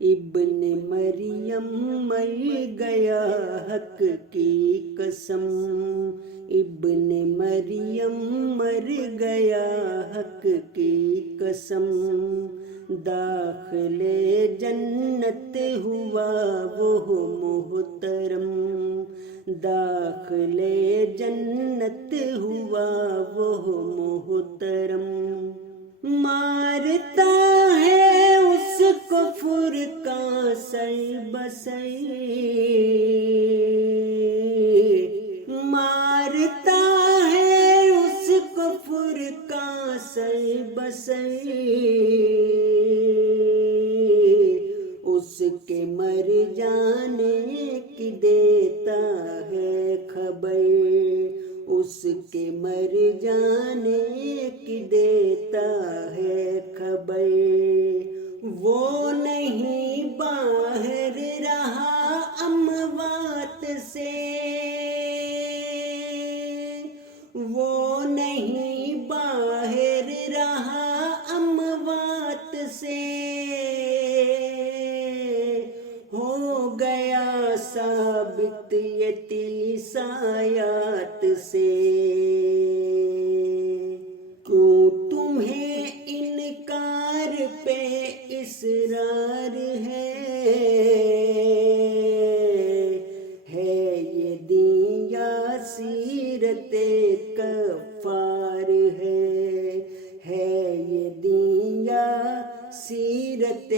ابن مریم مر گیا حق کی قسم، ابن مریم مر گیا حق کی قسم، داخل جنت ہوا وہ محترم، داخل جنت ہوا وہ محترم، مارتا ہے اس کو فرقہ سر بسر، مارتا ہے اس کو فرقہ سر بسر، اس کے مر جانے کی دیتا ہے خبر، اس کے مر جانے کی دیتا ہے خبر، وہ نہیں باہر رہا اموات سے، وہ نہیں باہر رہا اموات سے، ہو گیا ثابت یہ 30 آیات سے، کیوں تمہیں انکار پہ اصرار ہے یہ دین یا سیرت کفار ہے یہ دین یا سیرت